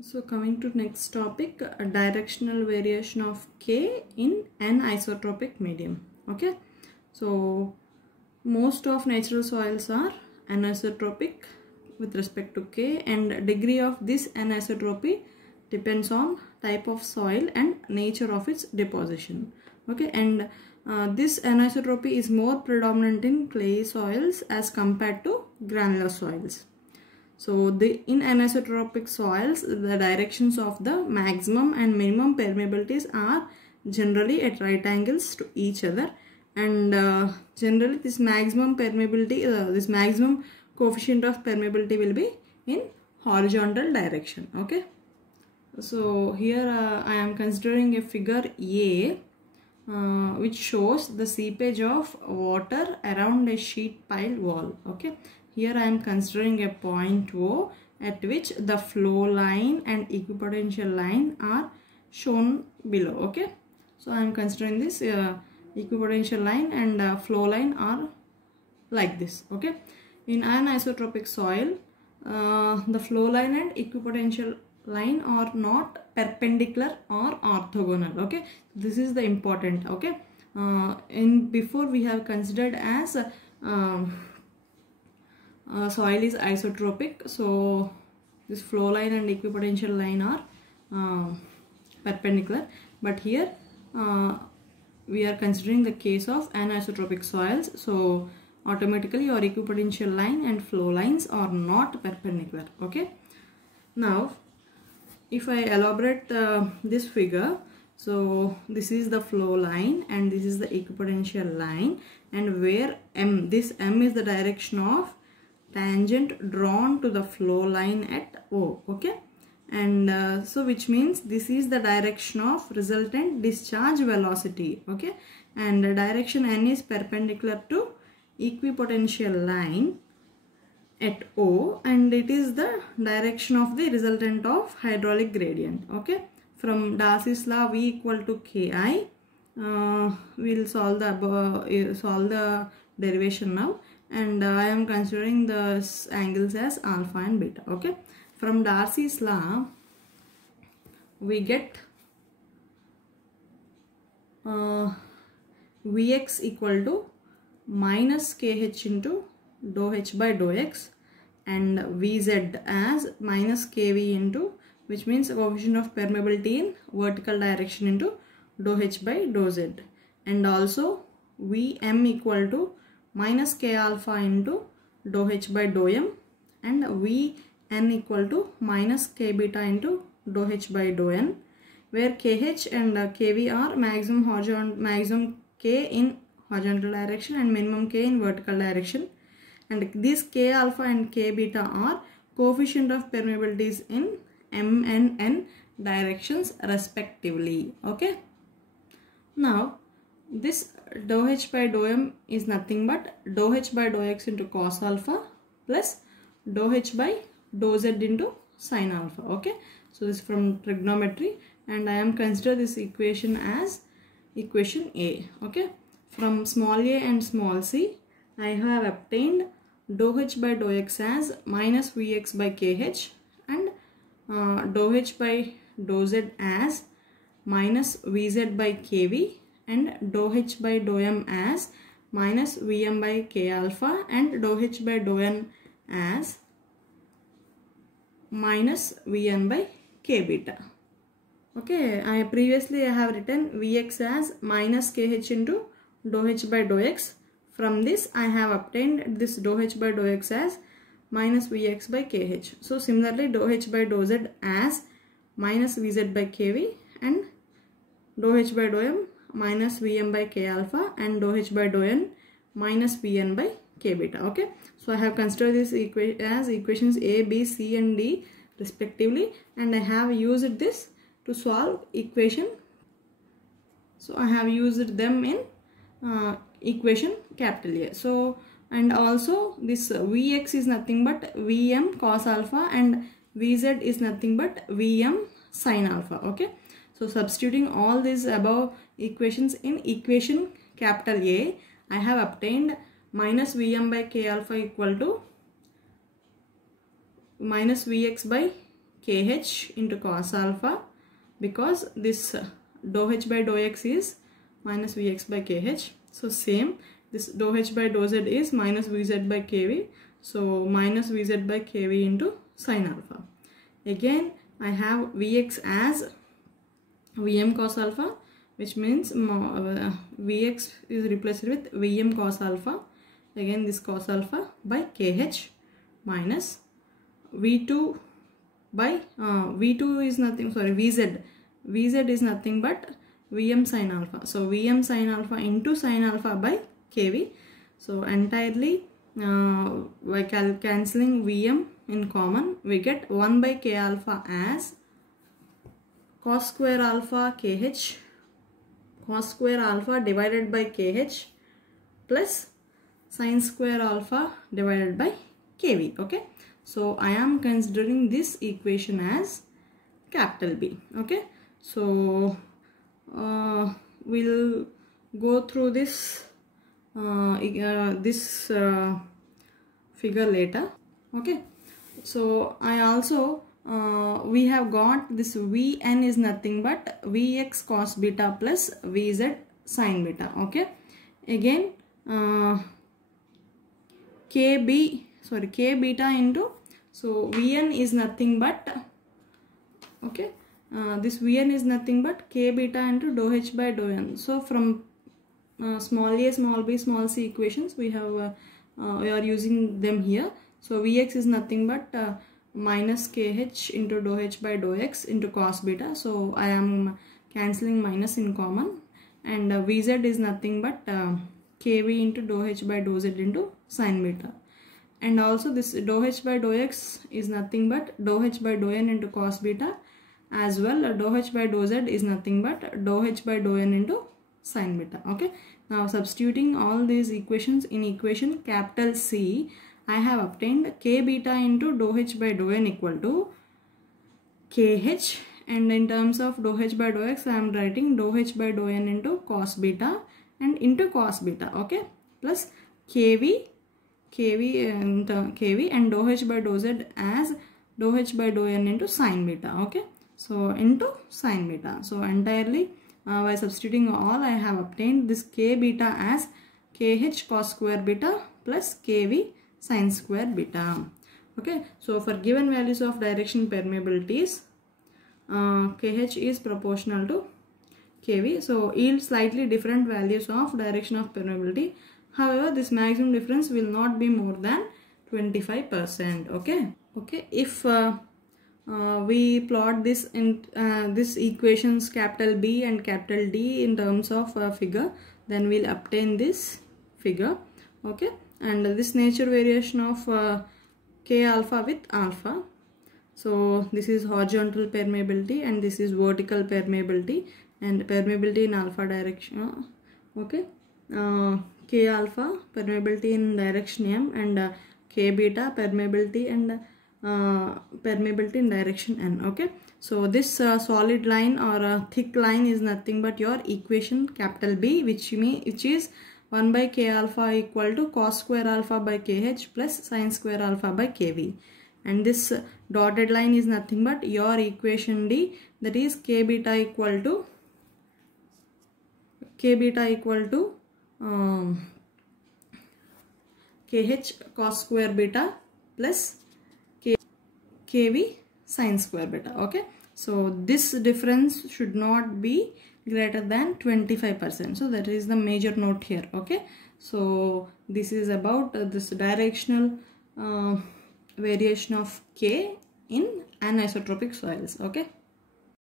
So coming to next topic, a directional variation of K in an isotropic medium. Okay, so most of natural soils are anisotropic with respect to K, and degree of this anisotropy depends on type of soil and nature of its deposition. Okay, and this anisotropy is more predominant in clay soils as compared to granular soils. So in anisotropic soils, the directions of the maximum and minimum permeabilities are generally at right angles to each other, and generally this maximum permeability, this maximum coefficient of permeability will be in horizontal direction. Okay, so here I am considering a figure A which shows the seepage of water around a sheet pile wall. Okay, here I am considering a point O at which the flow line and equipotential line are shown below. Okay, so I am considering this equipotential line and flow line are like this. Okay, in anisotropic soil, the flow line and equipotential line are not perpendicular or orthogonal. Okay, this is the important. Okay, in before we have considered as soil is isotropic, so this flow line and equipotential line are perpendicular, but here we are considering the case of anisotropic soils, so automatically your equipotential line and flow lines are not perpendicular. Okay, now if I elaborate this figure, so this is the flow line and this is the equipotential line, and where this M is the direction of tangent drawn to the flow line at O. Okay, and so which means this is the direction of resultant discharge velocity. Okay, and direction N is perpendicular to equipotential line at O, and it is the direction of the resultant of hydraulic gradient. Okay, from Darcy's law V equal to Ki, we'll solve the derivation now, and I am considering the angles as alpha and beta. Okay, from Darcy's law we get Vx equal to minus kh into dou h by dou x, and Vz as minus kv into, which means coefficient of permeability in vertical direction, into dou h by dou z, and also Vm equal to minus k alpha into dou h by dou m, and Vn equal to minus k beta into dou h by dou n, where kh and kv are maximum k in horizontal direction and minimum k in vertical direction, and these k alpha and k beta are coefficient of permeabilities in m and n directions respectively. Okay, now this dou h by dou m is nothing but dou h by dou x into cos alpha plus dou h by dou z into sin alpha. Okay, so this is from trigonometry, and I am consider this equation as equation A. Okay, from small a and small c, I have obtained dou h by dou x as minus Vx by kh, and dou h by dou z as minus Vz by kv, and dou h by dou m as minus Vm by k alpha, and dou h by dou n as minus Vn by k beta. Okay, I have written Vx as minus kh into dou h by dou x. From this I have obtained this dou h by dou x as minus Vx by kh. So similarly dou h by dou z as minus Vz by kv, and dou h by dou m minus Vm by k alpha, and dou h by dou n minus Vn by k beta. Okay, so I have considered this as equations A, B, C and D respectively, and I have used this to solve equation. So I have used them in equation capital A. So, and also this Vx is nothing but Vm cos alpha, and Vz is nothing but Vm sin alpha. Okay, so substituting all these above equations in equation capital A, I have obtained minus Vm by k alpha equal to minus Vx by kh into cos alpha, because this dou h by dou x is minus vx by kh. So same, this dou h by dou z is minus vz by kv. So minus vz by kv into sin alpha. Again, I have vx as vm cos alpha, which means vx is replaced with vm cos alpha. Again, this cos alpha by kh minus v2 by v2 is nothing, sorry, vz is nothing but vm sin alpha. So vm sin alpha into sin alpha by kv. So entirely by cancelling vm in common, we get 1 by k alpha as cos square alpha kh, cos square alpha divided by kh plus sin square alpha divided by kv. Okay, so I am considering this equation as capital B. Okay, so we'll go through this figure later. Okay, so I also we have got this Vn is nothing but Vx cos beta plus Vz sin beta. Okay, again k beta into, so Vn is nothing but, okay, this Vn is nothing but k beta into dou h by dou n. So from small a, small b, small c equations, we have we are using them here. So Vx is nothing but minus kh into dou h by dou x into cos beta. So I am cancelling minus in common, and Vz is nothing but kv into dou h by dou z into sin beta. And also this dou h by dou x is nothing but dou h by dou n into cos beta, as well dou h by dou z is nothing but dou h by dou n into sin beta. Okay, now substituting all these equations in equation capital C, I have obtained k beta into dou h by dou n equal to kh, and in terms of dou h by dou x, I am writing dou h by dou n into cos beta and into cos beta. Okay, plus kv and dou h by dou z as dou h by dou n into sin beta. Okay, so into sin beta. So entirely by substituting all, I have obtained this k beta as kh cos square beta plus kv sin square beta. Okay, so for given values of direction permeabilities, kh is proportional to kv, so yield slightly different values of direction of permeability. However, this maximum difference will not be more than 25%. Okay, if we plot this in this equations capital B and capital D in terms of figure, then we'll obtain this figure. Okay, and this nature variation of k alpha with alpha. So this is horizontal permeability and this is vertical permeability, and permeability in alpha direction. Okay, k alpha permeability in direction m, and k beta permeability and permeability in direction n. Okay, so this solid line or thick line is nothing but your equation capital B, which is 1 by k alpha equal to cos square alpha by kh plus sin square alpha by kv, and this dotted line is nothing but your equation D, that is k beta equal to kh cos square beta plus kv sin square beta. Okay, so this difference should not be greater than 25%. So that is the major note here. Okay, so this is about this directional variation of K in anisotropic soils. Okay.